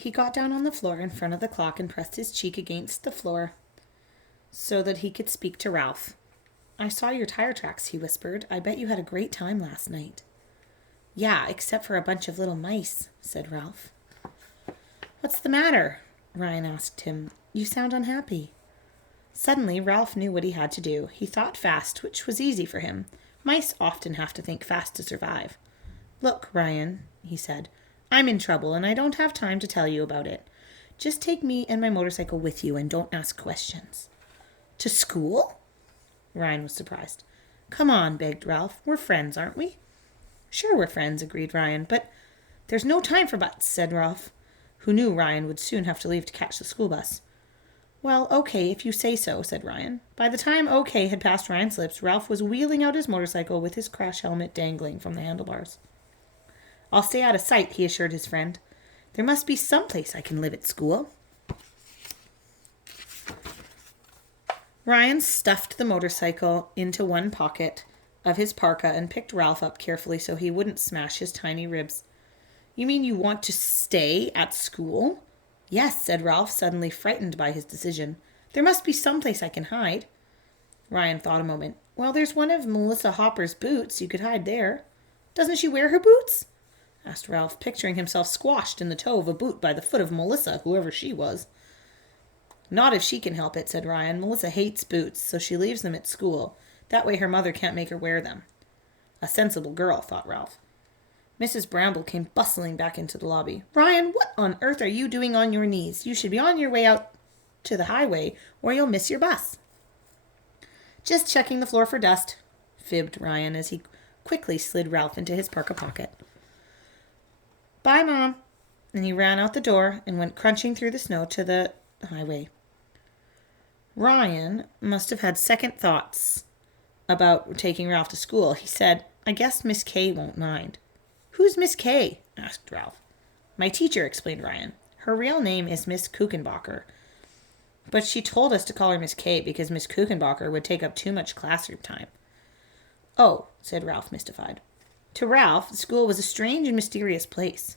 He got down on the floor in front of the clock and pressed his cheek against the floor so that he could speak to Ralph. "I saw your tire tracks," he whispered. "I bet you had a great time last night." "Yeah, except for a bunch of little mice," said Ralph. "What's the matter?" Ryan asked him. "You sound unhappy." Suddenly, Ralph knew what he had to do. He thought fast, which was easy for him. Mice often have to think fast to survive. "Look, Ryan," he said, "I'm in trouble, and I don't have time to tell you about it. Just take me and my motorcycle with you, and don't ask questions." "To school?" Ryan was surprised. "Come on," begged Ralph. "We're friends, aren't we?" "Sure we're friends," agreed Ryan. "But there's no time for buts," said Ralph, who knew Ryan would soon have to leave to catch the school bus. "Well, okay, if you say so," said Ryan. By the time okay had passed Ryan's lips, Ralph was wheeling out his motorcycle with his crash helmet dangling from the handlebars. "I'll stay out of sight," he assured his friend. "There must be some place I can live at school." Ryan stuffed the motorcycle into one pocket of his parka and picked Ralph up carefully so he wouldn't smash his tiny ribs. "You mean you want to stay at school?" "Yes," said Ralph, suddenly frightened by his decision. "There must be some place I can hide." Ryan thought a moment. "Well, there's one of Melissa Hopper's boots. You could hide there." "Doesn't she wear her boots?" asked Ralph, picturing himself squashed in the toe of a boot by the foot of Melissa, whoever she was. "Not if she can help it," said Ryan. "Melissa hates boots, so she leaves them at school. That way her mother can't make her wear them." A sensible girl, thought Ralph. Mrs. Bramble came bustling back into the lobby. "Ryan, what on earth are you doing on your knees? You should be on your way out to the highway, or you'll miss your bus." "Just checking the floor for dust," fibbed Ryan as he quickly slid Ralph into his parka pocket. "Bye, Mom." And he ran out the door and went crunching through the snow to the highway. Ryan must have had second thoughts about taking Ralph to school. He said, "I guess Miss Kay won't mind." "Who's Miss Kay?" asked Ralph. "My teacher," explained Ryan. "Her real name is Miss Kuchenbacher, but she told us to call her Miss Kay because Miss Kuchenbacher would take up too much classroom time." "Oh," said Ralph, mystified. To Ralph, the school was a strange and mysterious place.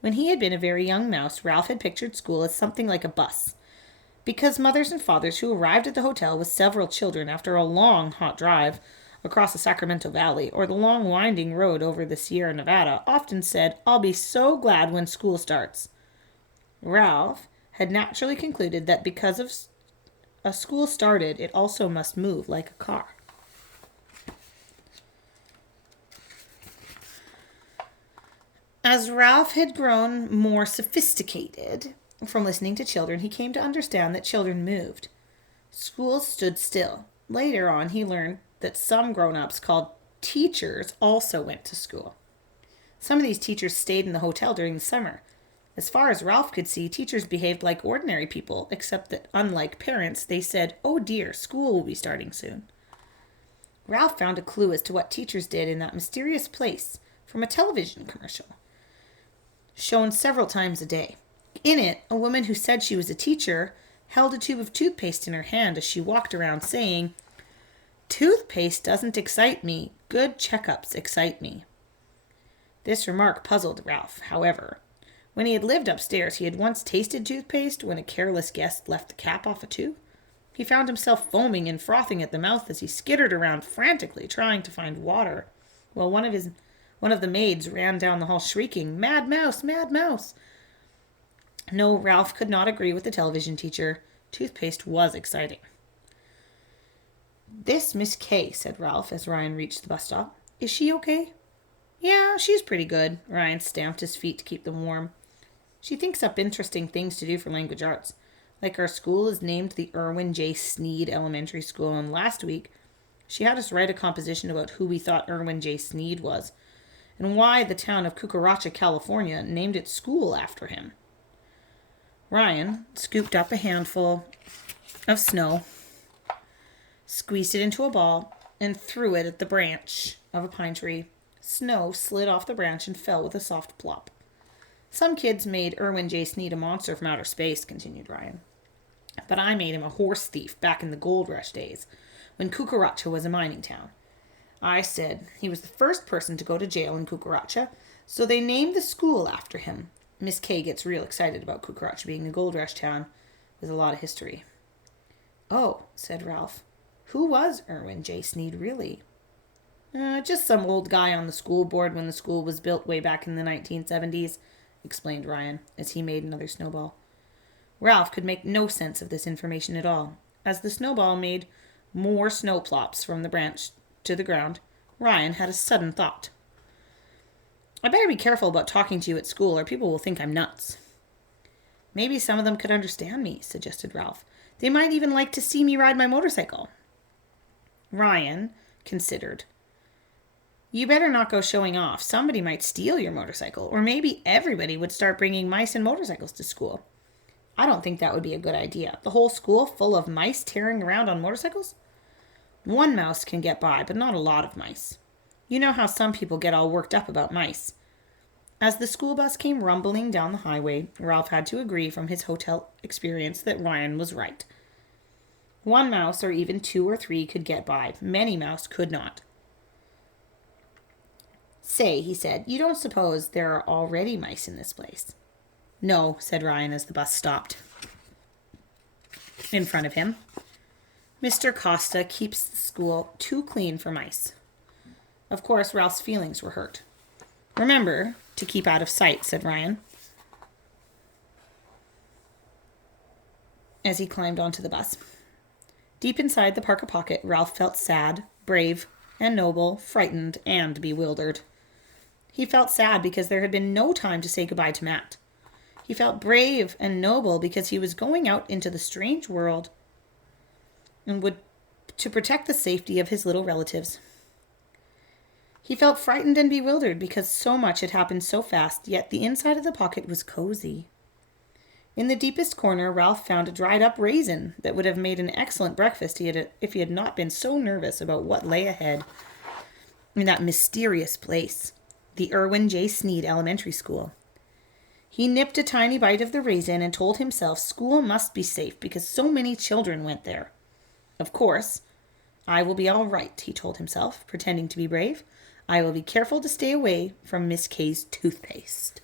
When he had been a very young mouse, Ralph had pictured school as something like a bus, because mothers and fathers who arrived at the hotel with several children after a long, hot drive across the Sacramento Valley or the long, winding road over the Sierra Nevada often said, "I'll be so glad when school starts." Ralph had naturally concluded that because of a school started, it also must move like a car. As Ralph had grown more sophisticated from listening to children, he came to understand that children moved. Schools stood still. Later on, he learned that some grown-ups called teachers also went to school. Some of these teachers stayed in the hotel during the summer. As far as Ralph could see, teachers behaved like ordinary people, except that, unlike parents, they said, "Oh dear, school will be starting soon." Ralph found a clue as to what teachers did in that mysterious place from a television commercial, shown several times a day. In it, a woman who said she was a teacher held a tube of toothpaste in her hand as she walked around saying, "Toothpaste doesn't excite me. Good checkups excite me." This remark puzzled Ralph, however. When he had lived upstairs, he had once tasted toothpaste when a careless guest left the cap off a tube. He found himself foaming and frothing at the mouth as he skittered around frantically trying to find water, while one of the maids ran down the hall shrieking, "Mad mouse! Mad mouse!" No, Ralph could not agree with the television teacher. Toothpaste was exciting. "This Miss Kay," said Ralph as Ryan reached the bus stop. "Is she okay?" "Yeah, she's pretty good." Ryan stamped his feet to keep them warm. "She thinks up interesting things to do for language arts. Like our school is named the Irwin J. Sneed Elementary School, and last week she had us write a composition about who we thought Irwin J. Sneed was, and why the town of Cucaracha, California, named its school after him." Ryan scooped up a handful of snow, squeezed it into a ball, and threw it at the branch of a pine tree. Snow slid off the branch and fell with a soft plop. "Some kids made Irwin J. Sneed a monster from outer space," continued Ryan. "But I made him a horse thief back in the gold rush days, when Cucaracha was a mining town. I said he was the first person to go to jail in Cucaracha, so they named the school after him. Miss Kay gets real excited about Cucaracha being a gold rush town with a lot of history. Oh, said Ralph. Who was Irwin J. Sneed really? Just some old guy on the school board when the school was built way back in the 1970s, explained Ryan, as he made another snowball. Ralph could make no sense of this information at all. As the snowball made more snow plops from the branch to the ground, Ryan had a sudden thought. I better be careful about talking to you at school, or people will think I'm nuts. Maybe some of them could understand me, suggested Ralph. They might even like to see me ride my motorcycle. Ryan considered. You better not go showing off. Somebody might steal your motorcycle, or maybe everybody would start bringing mice and motorcycles to school. I don't think that would be a good idea. The whole school full of mice tearing around on motorcycles? One mouse can get by, but not a lot of mice. You know how some people get all worked up about mice. As the school bus came rumbling down the highway, Ralph had to agree from his hotel experience that Ryan was right. One mouse or even 2 or 3 could get by. Many mouse could not. Say, he said, you don't suppose there are already mice in this place? No, said Ryan as the bus stopped in front of him. Mr. Costa keeps the school too clean for mice. Of course, Ralph's feelings were hurt. Remember to keep out of sight, said Ryan, as he climbed onto the bus. Deep inside the Parker pocket, Ralph felt sad, brave, and noble, frightened, and bewildered. He felt sad because there had been no time to say goodbye to Matt. He felt brave and noble because he was going out into the strange world and would to protect the safety of his little relatives. He felt frightened and bewildered because so much had happened so fast, yet the inside of the pocket was cozy. In the deepest corner, Ralph found a dried-up raisin that would have made an excellent breakfast if he had not been so nervous about what lay ahead in that mysterious place, the Irwin J. Sneed Elementary School. He nipped a tiny bite of the raisin and told himself school must be safe because so many children went there. Of course, I will be all right, he told himself, pretending to be brave. I will be careful to stay away from Miss Kay's toothpaste.